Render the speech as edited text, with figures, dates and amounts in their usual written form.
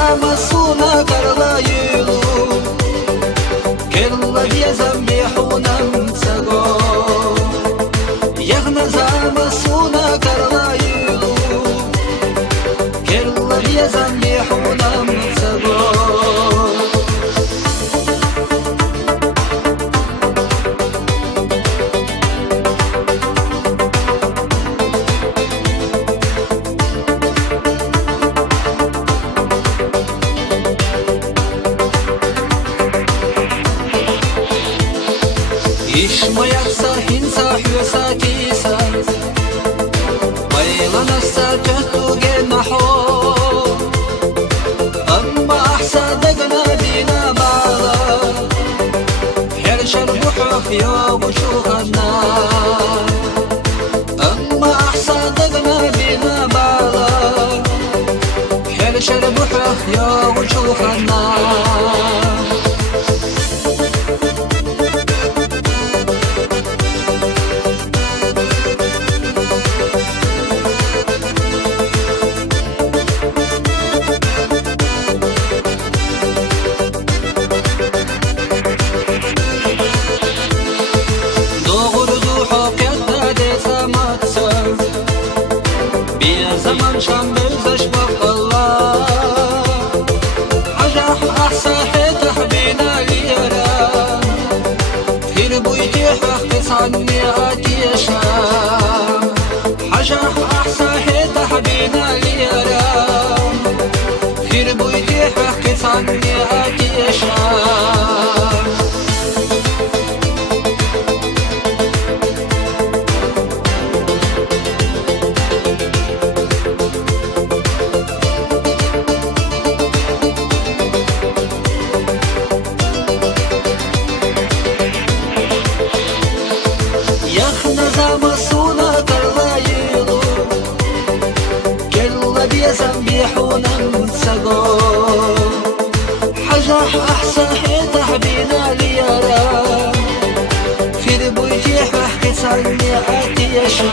zamasuuna karlaylu Kerla biezam bihunam tsago Yahna zamasuuna karlaylu Kerla biezam bihunam tsago Ишмаякса хинса хюса киса Байланаса жаттуге нахо Амма ахса дагна бина бала Хершар бухух йогушу ханна Амма ахса дагна бина бала Хершар бухух йогушу ханна زمان شام بزش والله حجح أحسى حيتح بينا ليرا خير بويتي حقص عني أتيشا حجح أحسى حيتح بينا ليرا خير بويتي حقص عني أتيشا Zamasuuna karlaylu Kerla biezam bihunam tsago Hajah ahsa hitah bina liyara Fir buytih wahkit anni atiyasha